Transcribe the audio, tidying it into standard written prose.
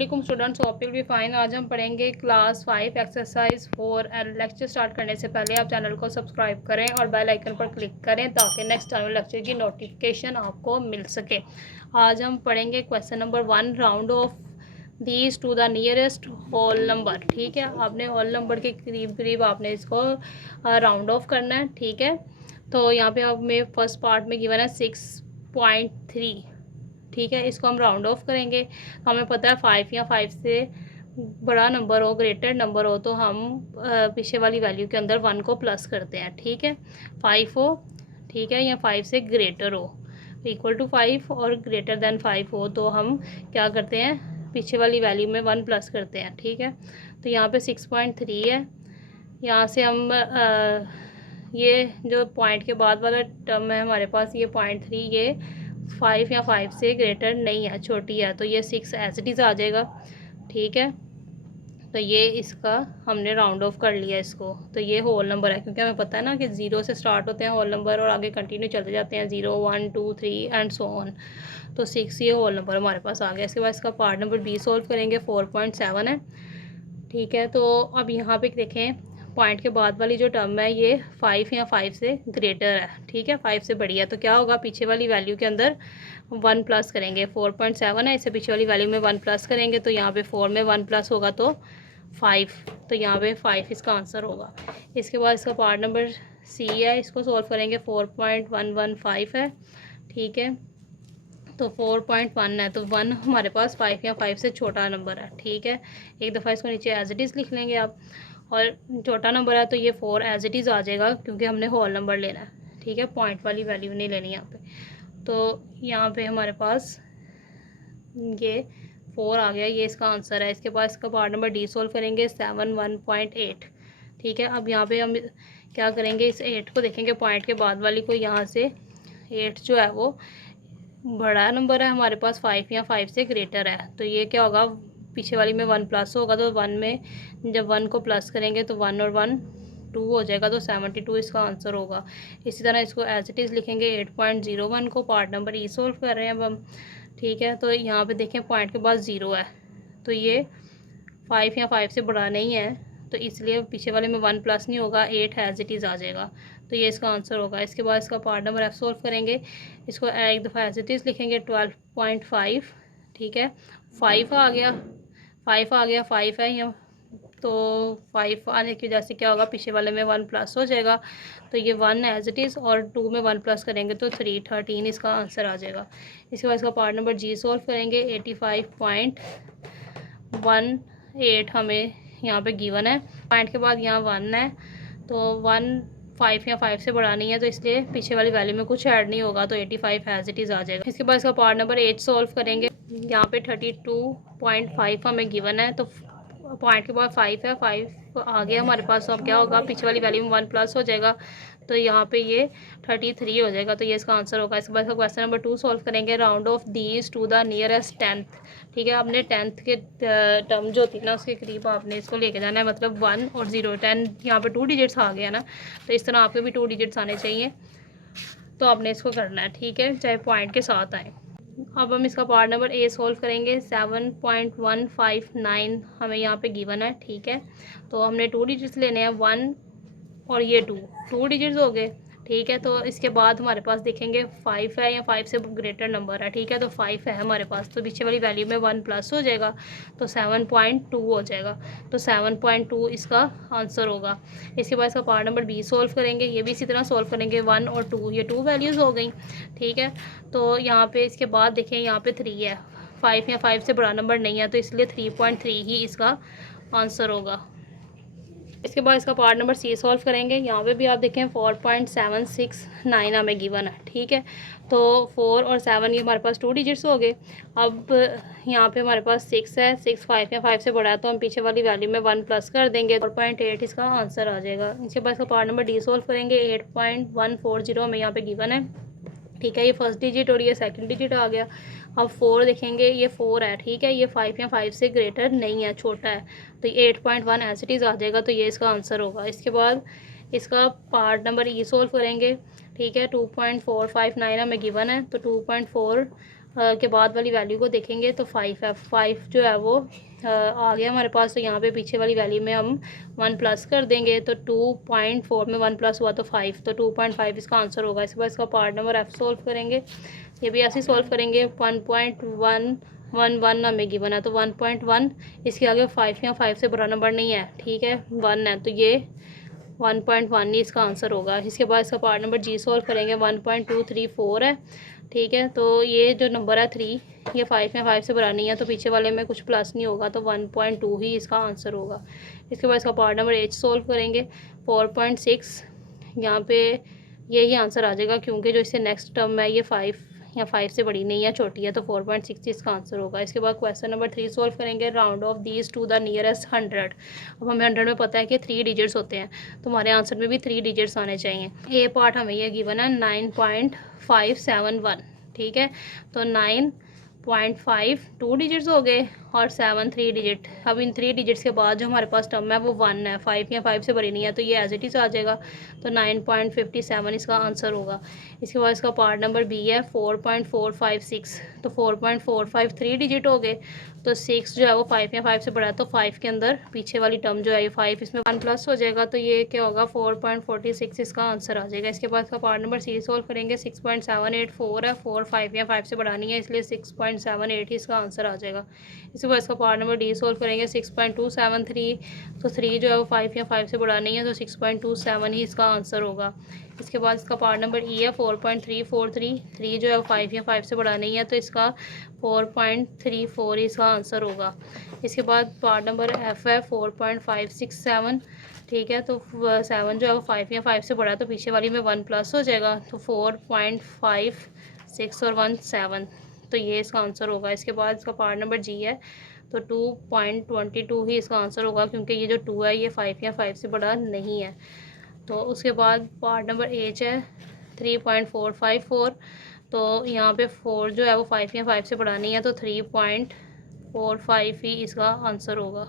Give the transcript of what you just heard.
वालेकुम students, hope will be fine. आज हम पढ़ेंगे class 5 exercise 4 and lecture start करने से पहले आप चैनल को सब्सक्राइब करें और बेल आइकन पर क्लिक करें ताकि नेक्स्ट टाइम लेक्चर की नोटिफिकेशन आपको मिल सके। आज हम पढ़ेंगे question number 1, round off these to the nearest whole number. ठीक है, आपने होल नंबर के करीब करीब आपने इसको राउंड ऑफ करना है। ठीक है, तो यहाँ पे हमें फर्स्ट पार्ट में गिवन है 6.3। ठीक है, इसको हम राउंड ऑफ करेंगे। हमें पता है 5 या 5 से बड़ा नंबर हो, ग्रेटर नंबर हो, तो हम पीछे वाली वैल्यू के अंदर 1 को प्लस करते हैं। ठीक है, 5 हो, ठीक है, या 5 से ग्रेटर हो, इक्वल टू 5 और ग्रेटर देन 5 हो, तो हम क्या करते हैं, पीछे वाली वैल्यू में 1 प्लस करते हैं। ठीक है, तो यहाँ पे 6.3 है। यहाँ से हम ये जो पॉइंट के बाद वाला टर्म है हमारे पास, ये 0.3, ये 5 या 5 से ग्रेटर नहीं है, छोटी है, तो ये 6 एज इट इज़ आ जाएगा। ठीक है, तो ये इसका हमने राउंड ऑफ कर लिया इसको। तो ये होल नंबर है, क्योंकि हमें पता है ना कि 0 से स्टार्ट होते हैं होल नंबर और आगे कंटिन्यू चलते जाते हैं, 0 1 2 3 एंड सो ऑन। तो 6 ये होल नंबर हमारे पास आ गया। इसके बाद इसका पार्ट नंबर बी सॉल्व करेंगे, 4.7 है। ठीक है, तो अब यहाँ पे देखें, पॉइंट के बाद वाली जो टर्म है ये 5 या 5 से ग्रेटर है। ठीक है, 5 से बड़ी है, तो क्या होगा, पीछे वाली वैल्यू के अंदर 1 प्लस करेंगे। 4.7 है, इससे पीछे वाली वैल्यू में 1 प्लस करेंगे, तो यहाँ पे 4 में 1 प्लस होगा तो 5, तो यहाँ पे 5 इसका आंसर होगा। इसके बाद इसका पार्ट नंबर सी है, इसको सॉल्व करेंगे, 4.115 है। ठीक है, तो 4.1 है, तो 1 हमारे पास 5 या 5 से छोटा नंबर है। ठीक है, एक दफ़ा इसको नीचे एज इट इज़ लिख लेंगे आप, और छोटा नंबर है तो ये 4 एज इट इज़ आ जाएगा, क्योंकि हमने होल नंबर लेना है। ठीक है, पॉइंट वाली वैल्यू नहीं लेनी यहाँ पे। तो यहाँ पे हमारे पास ये 4 आ गया, ये इसका आंसर है। इसके बाद इसका पार्ट नंबर डी सॉल्व करेंगे, 71.8। ठीक है, अब यहाँ पे हम क्या करेंगे, इस 8 को देखेंगे, पॉइंट के बाद वाली को, यहाँ से 8 जो है वो बड़ा नंबर है हमारे पास, 5 या 5 से ग्रेटर है, तो ये क्या होगा, पीछे वाली में 1 प्लस होगा, तो 1 में जब 1 को प्लस करेंगे तो 1 और 1 2 हो जाएगा, तो 72 इसका आंसर होगा। इसी तरह इसको एज इट इज़ लिखेंगे, 8.01 को पार्ट नंबर ई सॉल्व कर रहे हैं अब हम। ठीक है, तो यहाँ पे देखें पॉइंट के बाद 0 है, तो ये 5 या 5 से बड़ा नहीं है, तो इसलिए पीछे वाले में 1 प्लस नहीं होगा, 8 एज इट इज़ आ जाएगा, तो ये इसका आंसर होगा। इसके बाद इसका पार्ट नंबर एफ सॉल्व करेंगे, इसको एक दफ़ा एज इट इज़ लिखेंगे, 12.5। ठीक है, 5 आ गया, 5 आ गया, 5 है यहाँ, तो 5 आने की वजह से क्या होगा, पीछे वाले में 1 प्लस हो जाएगा, तो ये 1 एज इट इज़, और 2 में 1 प्लस करेंगे तो 13 इसका आंसर आ जाएगा। इसके बाद इसका पार्ट नंबर जी सॉल्व करेंगे, 85.18 हमें यहाँ पे गिवन है, पॉइंट के बाद यहाँ 1 है, तो 1 5 या 5 से बड़ा नहीं है, तो इसलिए पीछे वाली वैल्यू में कुछ ऐड नहीं होगा, तो 85 एज इट इज़ आ जाएगा। इसके बाद इसका पार्ट नंबर 8 सॉल्व करेंगे, यहाँ पे 32.5 हमें गिवन है, तो पॉइंट के बाद 5 है, 5 आ गया हमारे पास, तो अब क्या होगा, पीछे वाली वैल्यू में 1 प्लस हो जाएगा, तो यहाँ पे ये 33 हो जाएगा, तो ये इसका आंसर होगा। इसके बाद क्वेश्चन नंबर 2 सॉल्व करेंगे, round off these to the nearest 10th। ठीक है, आपने 10th के टर्म जो होती है ना, उसके करीब आपने इसको लेके जाना है, मतलब 1 और 0, 10 यहाँ पे 2 डिजिट्स आ गया ना, तो इस तरह आपके भी 2 डिजिट्स आने चाहिए, तो आपने इसको करना है। ठीक है, चाहे पॉइंट के साथ आए। अब हम इसका पार्ट नंबर ए सॉल्व करेंगे, 7.159 हमें यहाँ पे गिवन है। ठीक है, तो हमने 2 डिजिट्स लेने हैं, 1 और ये 2 डिजिट्स हो गए। ठीक है, तो इसके बाद हमारे पास देखेंगे 5 है या 5 से ग्रेटर नंबर है। ठीक है, तो 5 है हमारे पास, तो पीछे वाली वैल्यू में 1 प्लस हो जाएगा, तो 7.2 हो जाएगा, तो 7.2 इसका आंसर होगा। इसके बाद इसका पार्ट नंबर बी सॉल्व करेंगे, ये भी इसी तरह सॉल्व करेंगे, 1 और 2, ये 2 वैल्यूज़ हो गई। ठीक है, तो यहाँ पे इसके बाद देखें, यहाँ पे 3 है, 5 या 5 से बड़ा नंबर नहीं है, तो इसलिए 3.3 ही इसका आंसर होगा। इसके बाद इसका पार्ट नंबर सी सॉल्व करेंगे, यहाँ पे भी आप देखें 4.769 हमें गिवन है। ठीक है, तो 4 और 7 ये हमारे पास 2 डिजिट्स हो गए। अब यहाँ पे हमारे पास 6 है, 6 5 या 5 से बड़ा है, तो हम पीछे वाली वैल्यू में 1 प्लस कर देंगे, 4.8 इसका आंसर आ जाएगा। इसके बाद इसका पार्ट नंबर डी सॉल्व करेंगे, 8.140 हमें यहाँ पे गिवन है। ठीक है, ये फर्स्ट डिजिट और ये सेकंड डिजिट आ गया। अब 4 देखेंगे, ये 4 है। ठीक है, ये 5 या 5 से ग्रेटर नहीं है, छोटा है, तो ये 8.1 एज इट इज़ आ जाएगा, तो ये इसका आंसर होगा। इसके बाद इसका पार्ट नंबर ई सॉल्व करेंगे। ठीक है, 2.459 हमें गिवन है, तो 2.4 के बाद वाली वैल्यू को देखेंगे तो 5 है। 5 जो है वो आ गया हमारे पास। तो यहाँ पे पीछे वाली वैल्यू में हम 1 प्लस कर देंगे, तो 2.4 में 1 प्लस हुआ तो 5, तो 2.5 इसका आंसर होगा। इसके बाद इसका पार्ट नंबर F सोल्व करेंगे। ये भी ऐसे ही सोल्व करेंगे। 1.111 हमें गिवन है, तो 1.1 इसके आगे 5 या 5 से बड़ा नंबर नहीं है, ठीक है, 1 है, तो ये 1.1 ही इसका आंसर होगा। इसके बाद इसका पार्ट नंबर G सोल्व करेंगे। 1.234 है, ठीक है, तो ये जो नंबर है 3, ये 5 में 5 से बड़ा नहीं है, तो पीछे वाले में कुछ प्लस नहीं होगा, तो 1.2 ही इसका आंसर होगा। इसके बाद इसका पार्ट नंबर H सोल्व करेंगे। 4.6 यहाँ पे यही आंसर आ जाएगा, क्योंकि जो इससे नेक्स्ट टर्म है ये 5 या 5 से बड़ी नहीं है, छोटी है, तो 4.6 इसका आंसर होगा। इसके बाद क्वेश्चन नंबर 3 सोल्व करेंगे। Round off these to the nearest 100। अब हमें 100 में पता है कि 3 डिजिट्स होते हैं, तो हमारे आंसर में भी 3 डिजिट्स आने चाहिए। ए पार्ट हमें ये गिवन है 9.571, ठीक है, तो 9.5 2 डिजिट्स हो गए और 7 3 डिजिट। अब इन 3 डिजिट्स के बाद जो हमारे पास टर्म है वो 1 है, 5 या 5 से बड़ी नहीं है, तो ये एज इट इज़ आ जाएगा, तो 9.57 इसका आंसर होगा। इसके बाद इसका पार्ट नंबर बी है 4.456, तो 4.45 3 डिजिट हो गए, तो 6 जो है वो 5 या 5 से बड़ा है, तो 5 के अंदर पीछे वाली टर्म जो है ये 5, इसमें 1 प्लस हो जाएगा, तो ये क्या होगा 4.46 इसका आंसर आ जाएगा। इसके बाद इसका पार्ट नंबर सी सोल्व करेंगे। 6.784 है, 4 5 या 5 से बड़ा नहीं है, इसलिए 6.78 ही इसका आंसर आ जाएगा। इसके बाद इसका पार्ट नंबर डी सोल्व करेंगे। 6.273, तो 3 जो है वो 5 या 5 से बड़ा नहीं है, तो 6.27 ही इसका आंसर होगा। इसके बाद इसका पार्ट नंबर ई है 4.343, 3 जो है वो 5 या 5 से बड़ा नहीं है, तो इसका 4.34 इसका आंसर होगा। इसके बाद पार्ट नंबर एफ है 4.567, ठीक है, तो 7 जो है वो 5 या 5 से बड़ा है, तो पीछे वाली में 1 प्लस हो जाएगा, तो 4.56 और 1 7, तो ये इसका आंसर होगा। इसके बाद इसका पार्ट नंबर जी है, तो 2.22 ही इसका आंसर होगा, क्योंकि ये जो 2 है ये 5 या 5 से बड़ा नहीं है। तो उसके बाद पार्ट नंबर एच है 3.454, तो यहाँ पे 4 जो है वो 5 या 5 से बड़ा नहीं है, तो 3.45 ही इसका आंसर होगा।